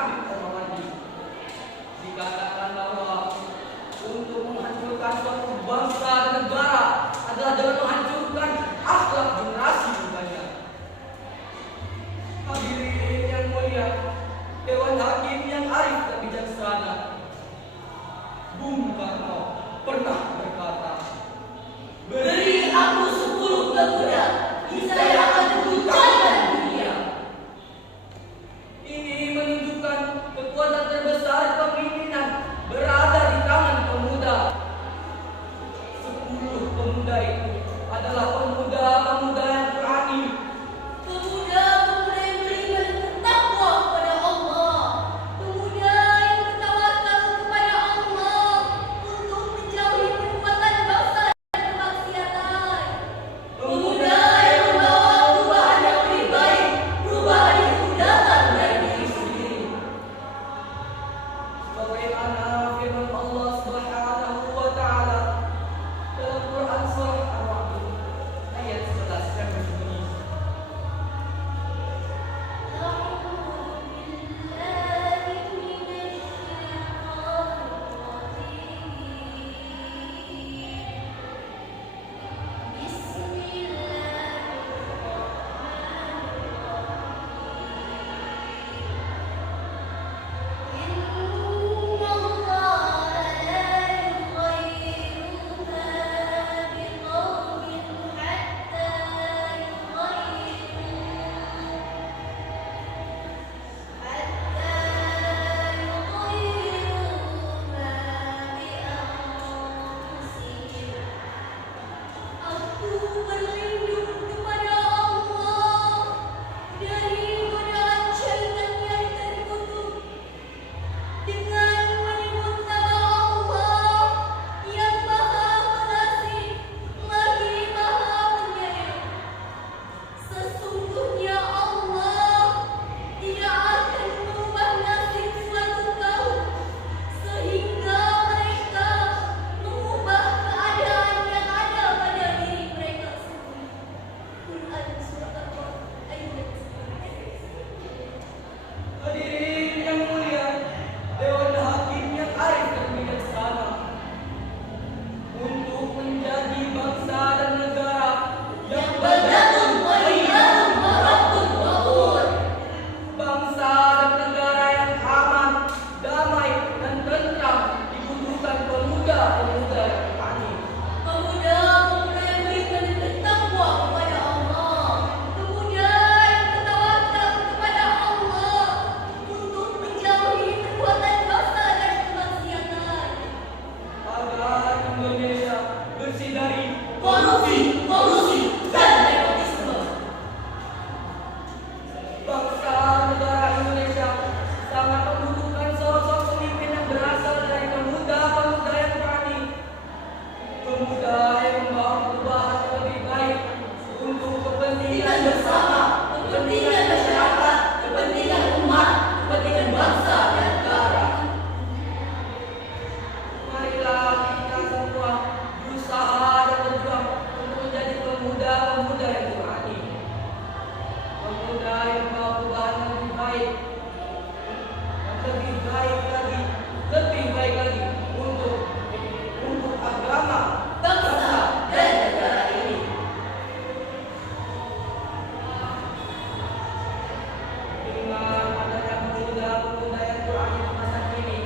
Habib Al-Mawardi. Dikatakan bahwa untuk menghancurkan suatu bangsa dan negara adalah dengan menghancurkan akhlak generasi mudanya. Hadirin yang mulia, Dewan Hakim yang arif dan bijaksana, Bung Karno pernah berkata, beri aku 10 pemuda, niscaya akan kuguncangkan dunia. Ini menunjukkan kekuatan terbesar pemimpinan berada di tangan pemuda. 10 pemuda itu adalah pemuda-pemuda yang berani, Pemuda-pemuda yang beriman dan bertakwa kepada Allah, pemuda yang bertawakal kepada Allah untuk menjauhi perbuatan dosa dan kemaksiatan, pemuda yang membawa perubahan yang lebih baik, perubahan itu datang dari diri sendiri. sebagaimana firman Allah Subhanahu wa taala dalam Quran surah Ar-Ra'd ayat 11 yang berbunyi, Aku berlindung kepada Allah dari godaan syaitan yang terkutuk dengan menyebut nama Allah yang Maha Pengasih lagi Maha Penyayang. Sesungguhnya Allah tidak akan mengubah nasib suatu kaum sehingga mereka mengubah keadaan yang ada pada diri mereka sendiri. Quran Surat Al-Baqarah ayat 9. hadirin yang mulia, Dewan Hakim yang arif dan bijaksana, untuk menjadi bangsa dan negara yang Baldatun thayyibatun wa rabbun ghafur. bangsa dan negara yang aman, damai dan tentram dibutuhkan pemuda-pemuda yang berani. Pemuda-pemuda yang beriman dan bertakwa kepada Allah, pemuda yang bertawakal kepada Allah untuk menjauhi perbuatan dosa dan kemaksiatan, Agar Indonesia bersih dari korupsi, kolusi, dan nepotisme. bangsa negara Indonesia sangat membutuhkan sosok pemimpin yang berasal dari pemuda-pemuda yang berani, pemuda yang membawa perubahan yang lebih baik untuk kepentingan bersama, Kepentingan masyarakat, kepentingan umat, kepentingan bangsa dan negara. Marilah kita semua berusaha dan berjuang untuk menjadi pemuda-pemuda yang berani, pemuda yang membawa perubahan yang lebih baik, lebih baik lagi, lebih baik lagi untuk agama, Bangsa dan negara ini. Dengan adanya pemuda-pemuda yang berani di masa kini,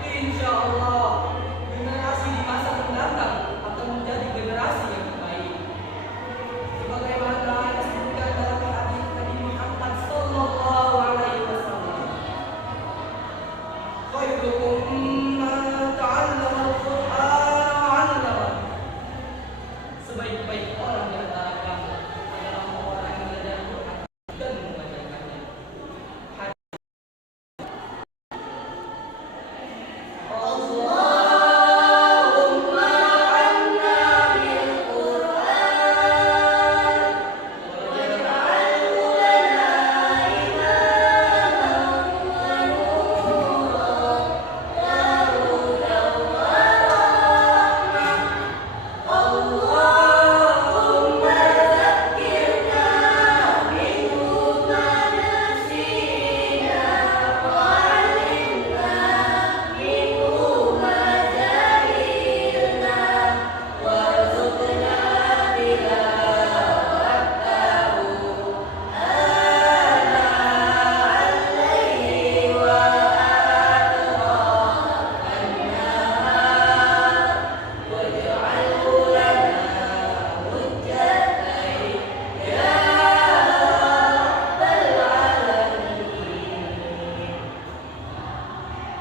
insya Allah generasi di masa mendatang akan menjadi generasi yang baik. Sebagaimana yang disebutkan dalam hadis Nabi Muhammad sallallahu alaihi wasallam, khairukum man ta'allama al-Qur'an wa 'allama. Sebaik-baik orang di antara kamu adalah orang yang belajar Al-Quran dan mengajarkannya. Allahumma anna bil Qur'an waj'alhu lana imaman wa nura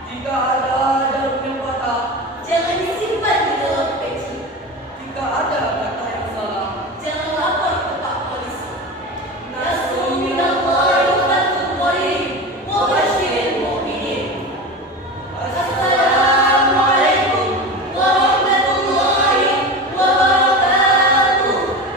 Jika ada